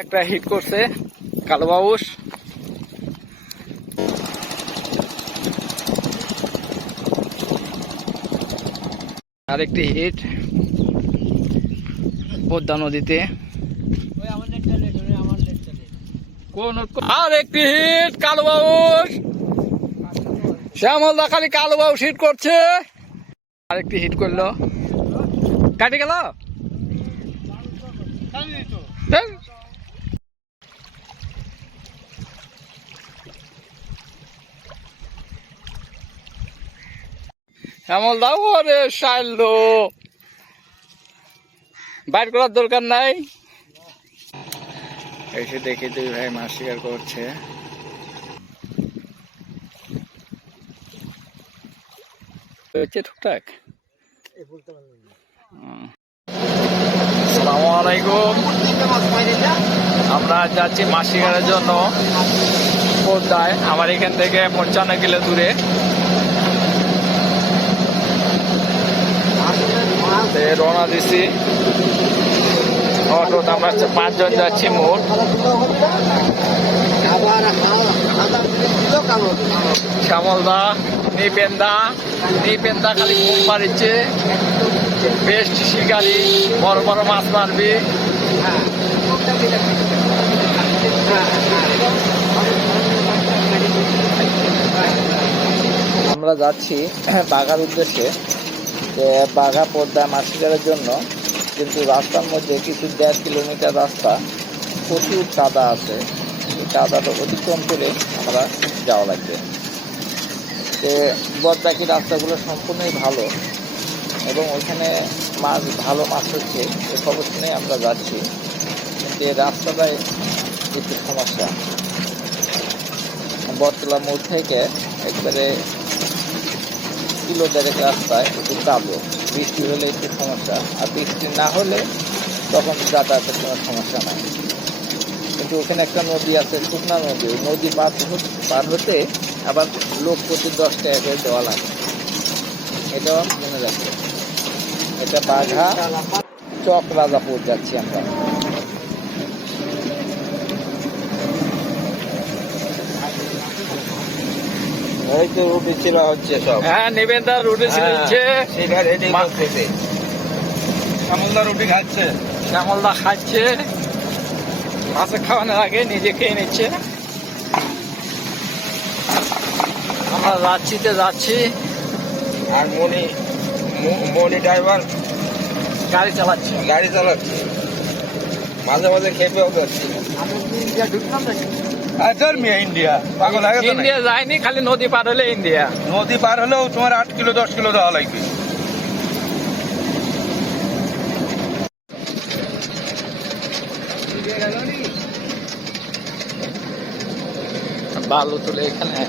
একটা হিট করছে কালো বাউস আরেকটি হিট পদ্মা নদীতে। আর একটি হিট কালো বাউস শ্যামলদা খালি কালো বাউস হিট করছে। আরেকটি হিট করল। কাটি গেল? এমন দাও রে সাইলো বাইর করার দরকার নাই। এসে দেখি দুই ভাই মাছ শিকার করছে। হচ্ছে টুকটাক? আলাইকুম। আমরা যাচ্ছি মাছ শিকারের জন্য। আমার এখান থেকে পঞ্চান্ন কিলো দূরে। রওনা দিছি। অটোতে আমরা পাঁচজন যাচ্ছি মোট। শ্যামলদা, নিপেন্দা নিপেন্দা খালি ঘুম মারিচ্ছে বেস্ট শিকারি, বড় বড় মাছ মারবি। আমরা যাচ্ছি বাঘার উদ্দেশ্যে। বাঘা পদ্মা মাছ শিকারের জন্য কিন্তু রাস্তার মধ্যে কিছু দেড় কিলোমিটার রাস্তা প্রচুর কাদা আছে। এই কাদাটা অতিক্রম করে আমরা যাওয়া লাগবে। যে বদ্দাকি রাস্তাগুলো সম্পূর্ণই ভালো এবং ওইখানে মাছ, ভালো মাছ হচ্ছে, এ খবর শুনে আমরা যাচ্ছি। কিন্তু এই রাস্তাটায় একটু সমস্যা। বটতলা মোড় থেকে একবারে কিলো দেড়েক রাস্তায় একটু কাবো বৃষ্টি হলে একটু সমস্যা, আর বৃষ্টি না হলে তখন যাতায়াতের কোনো সমস্যা নাই। কিন্তু ওখানে একটা নদী আছে, শুকনা নদী। নদী পার পার হতে আবার লোক প্রতি দশ টাকা করে দেওয়া লাগে। এটাও মনে রাখবে। এটা বাঘা চক রাজাপুর যাচ্ছি আমরা। ওই তো রুটি ছিল হচ্ছে সব। হ্যাঁ নেবেন তার রুটে সেটা রেডি করতেছে। আমুলদা রুটি খাচ্ছে। শ্যামলদা খাচ্ছে। মাছে খাওয়ানোর আগে নিজে খেয়ে নিচ্ছে। আমরা যাচ্ছিতে যাচ্ছি। আর মনি মনি ড্রাইভার গাড়ি চালাচ্ছে। গাড়ি চালাচ্ছে। মাঝে মাঝে খেপেও যাচ্ছে আচ্ছা মেয়ে ইন্ডিয়া। পাগল ইন্ডিয়া যায়নি খালি নদী পার হলে ইন্ডিয়া। নদী পার হলেও তোমার আট কিলো দশ কিলো দেওয়া লাগবে। বালু তুলে এখানে।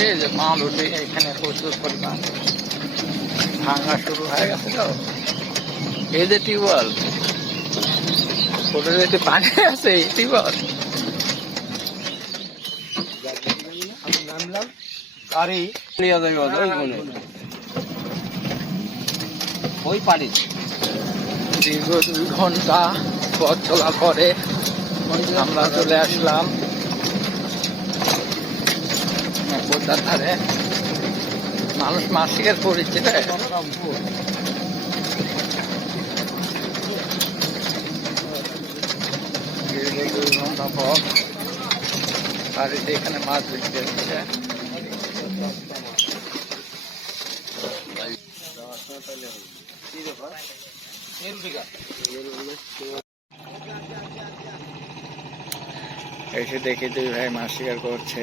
এই যে মাল উঠে এখানে প্রচুর পরিমাণ। ভাঙা শুরু হয়ে গেছে তো। এই যে টিউবওয়েল ওটার যে পানি আছে, এই টিউবওয়েল। ওই পানি দীর্ঘ দুই ঘণ্টা পথ চলার পরে আমরা চলে আসলাম। পদ্মার ধারে। মানুষ মাছ শিকার করেছে রে। দুই ঘণ্টা পর এখানে মাছ বিক্রি হচ্ছে। এসে দেখি দুই ভাই মাছ শিকার করছে।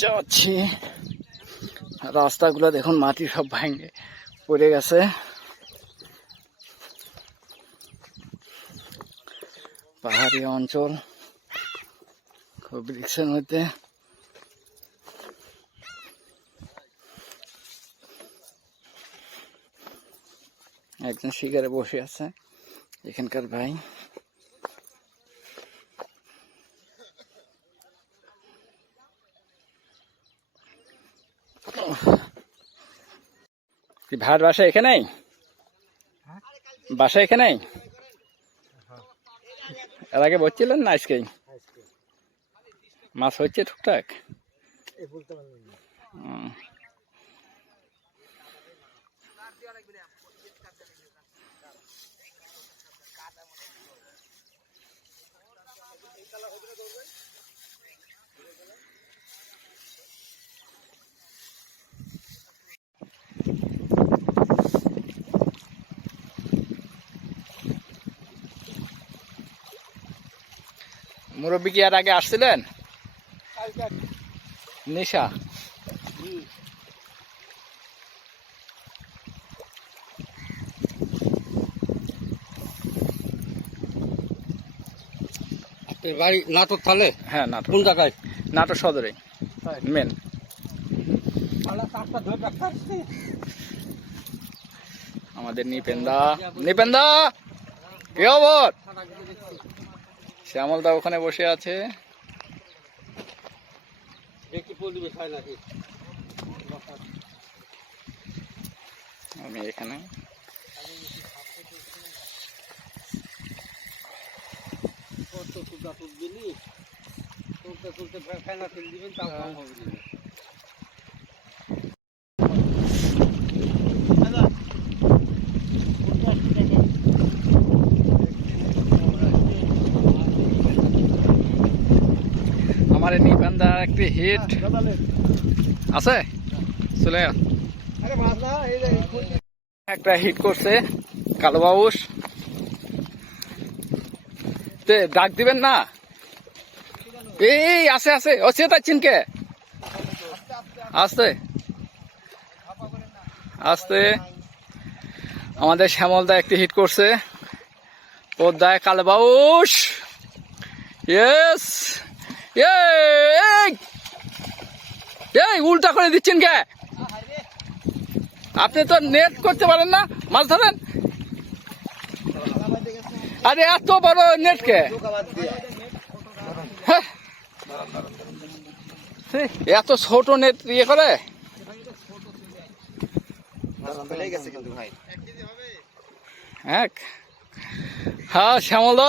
যাচ্ছি রাস্তাগুলো দেখুন, মাটি সব ভেঙে পড়ে গেছে। পাহাড়ি অঞ্চল, খুব রিক্সের মধ্যে। একজন শিকারে বসে আছে, এখানকার ভাই। ভাইয়ের বাসা এখানেই বাসা এখানেই এর আগে বলছিলেন না আজকে? মাছ হচ্ছে টুকটাক? মুরব্বী কি আর আগে আসছিলেন? নিশা। বাড়ি নাটক তাহলে হ্যাঁ নাটক কোন জায়গায়? নাটক সদরে মেন। আমাদের নিপেন্দা। নিপেন্দা! কি খবর? শ্যামলদা ওখানে বসে আছে। হয় আমি এখানে। ফেনা তুল দিবেন তাও কম হবে না। আমার একটি হিট আছে? চলে একটা হিট করছে কালো বাবুস তে ডাক দিবেন না? এই আছে আছে। ও সে তার চিনকে। আসতে। আসতে। আমাদের শ্যামলদা একটি হিট করছে। পদ্মায় কালো বাউস ইয়েস এই উল্টা করে দিচ্ছেন কে? আপনি তো নেট করতে পারেন না মাছ ধরেন। আরে, এত বড় নেট কে? হ্যাঁ। এত ছোট নেট ইয়ে করে? হ্যাঁ হ্যাঁ শ্যামল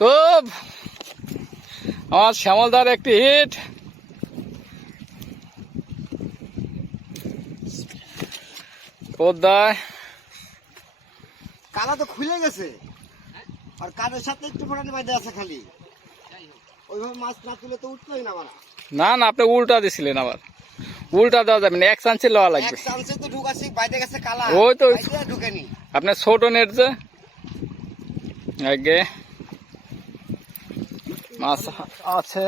খুব। আমার শ্যামলদার একটি হিট পদ্মায়। কালা তো খুলে গেছে। আর কাদের সাথে একটু ফোটানি বাইরে আছে খালি। ওইভাবে মাছ না তুলে তো উঠতোই না না না আপনি উল্টা দিছিলেন আবার। উল্টা দেওয়া যাবে না এক চান্সে লওয়া এক লাগবে চান্সে তো ঢুকাছি বাইরে গেছে কালা। ওই তো- ঢুকেনি। আপনার ছোট নেট যে। আগে। মাছ আছে।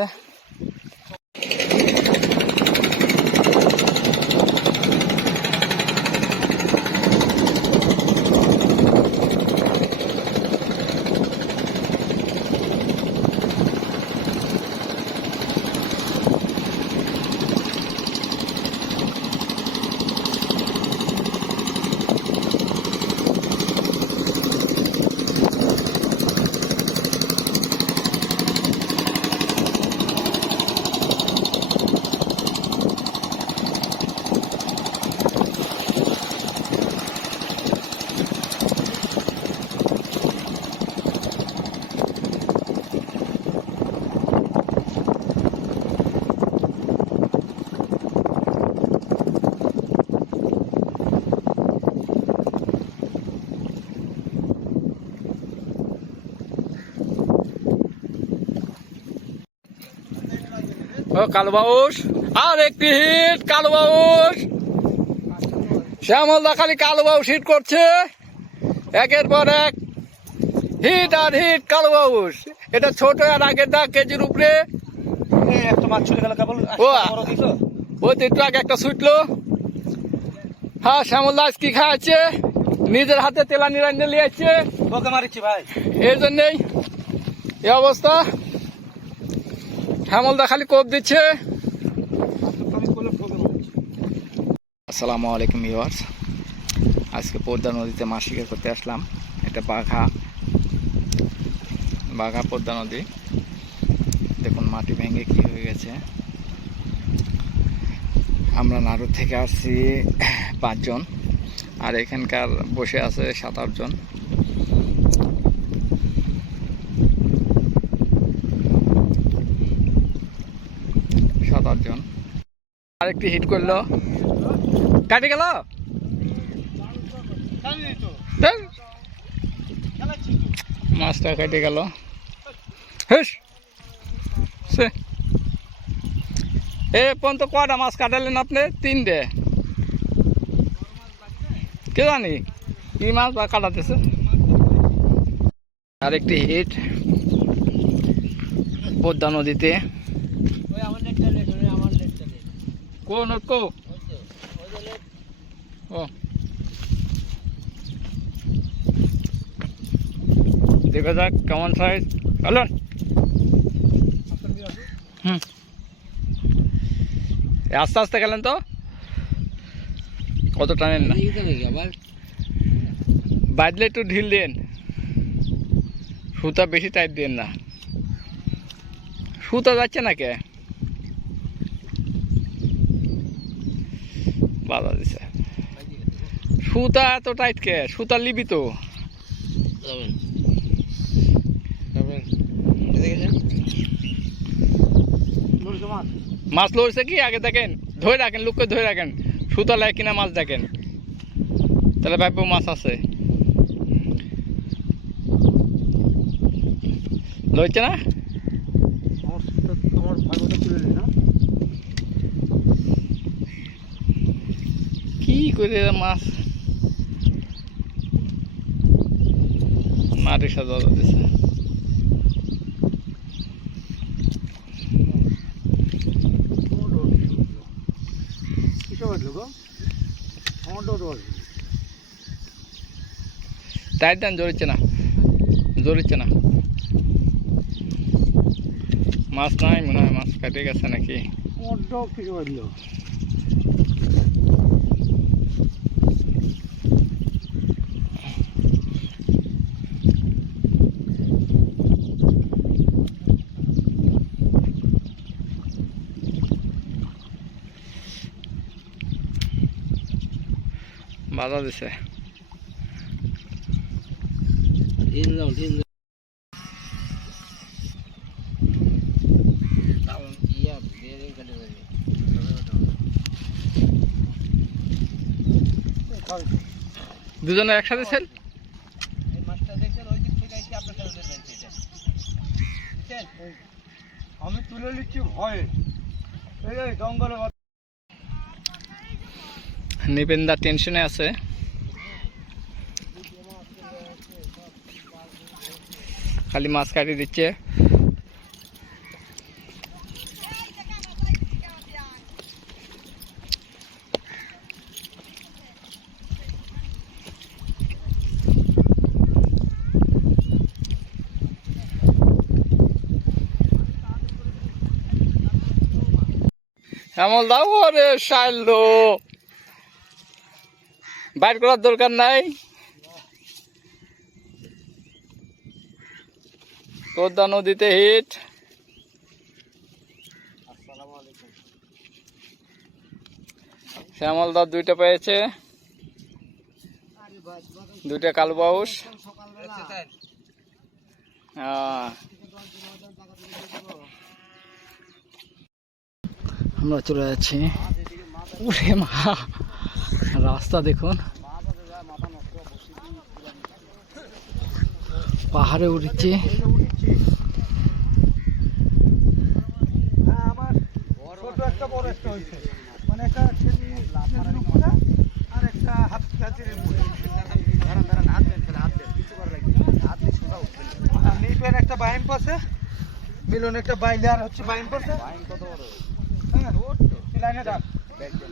কালো বাউস আর একটি হিট কালো বাউস শ্যামলদা খালি কালো বাউস হিট করছে। একের পর এক হিট আর হিট কালো বাউস এটা ছোট আর আগের দা কেজির উপরে। এই একটা চলে গেল ও ওই তো একটু আগে একটা ছুটলো। হ্যাঁ শ্যামল দাস কি খাওয়াচ্ছে নিজের হাতে তেলা রান্না নিয়ে আসছে। ভাই। এই জন্যেই এই অবস্থা। শ্যামলদা খালি কোপ দিচ্ছে। আসসালামু আলাইকুম ভিউয়ার্স। আজকে পদ্মা নদীতে মাছ শিকার করতে আসলাম। এটা বাঘা। বাঘা পদ্মা নদী। দেখুন মাটি ভেঙে কি হয়ে গেছে। আমরা নাড়ু থেকে আসছি পাঁচজন। আর এখানকার বসে আছে সাত আটজন সাত আটজন আরেকটি হিট করল। কাটে গেল? মাছটা কেটে গেল। এ পর্যন্ত কটা মাছ কাটালেন আপনি? তিনটে। কে জানি? কি মাছ বা কাটাতেছে? আরেকটি হিট। পদ্মা নদীতে ওই আমার নেটটা নেট ওই আমার নেটটা নেট কোন কো নেট ও। দেখা যাক কেমন সাইজ হলো হুম। আস্তে আস্তে গেলেন তো? কত টানেন না? বাজলে একটু ঢিল দেন। সুতা বেশি টাইট দেন না। সুতা যাচ্ছে না কে? বাধা দিছে। সুতা এত টাইট কে? সুতা লিবি তো। মাছ। মাছ লড়ছে কি? আগে দেখেন ধরে রাখেন লোককে ধরে রাখেন। সুতা লাগে কিনা মাছ দেখেন। তাহলে ভাববো মাছ আছে। লড়ছে না তোমার ভাগটা তুলে নি না কি করে মাছ? মাটির সাথে বাধা দিছে। কিসব আসলো গো? আমারটা তো আসলো টাইট দেন জড়িচ্ছে না। জড়িচ্ছে না। মাছ নাই মনে হয় মাছ কেটে গেছে নাকি কিসব আসলো বাধা দিছে তিন দাও তিন দাও ইয়া বেরিং কেটে দেবে দুজনে একসাথে ছিল এই মাছটা দেখছেন ওই দিক থেকে এসে আপনার সাথে দেখবেন সেটা। বুঝছেন? আমি তুলে নিচ্ছি ভয়ে। এই জঙ্গলে নিপেন্দা টেনশনে আছে। খালি মাছ কাটি দিচ্ছে। এমন দাও রে সাইলো বাইর করার দরকার নাই। পদ্মা নদীতে হিট। আসসালামু আলাইকুম। শ্যামল দা দুইটা পেয়েছে। দুইটা কালবাউস আমরা চলে যাচ্ছি। ওরে মা। রাস্তা দেখুন। পাহাড়ে উঠেছি হ্যাঁ একটা মানে বাইম পাশে, মিলন একটা বাইলে, আর হচ্ছে বাইন কত বড় হ্যাঁ লাইনে দেখছেন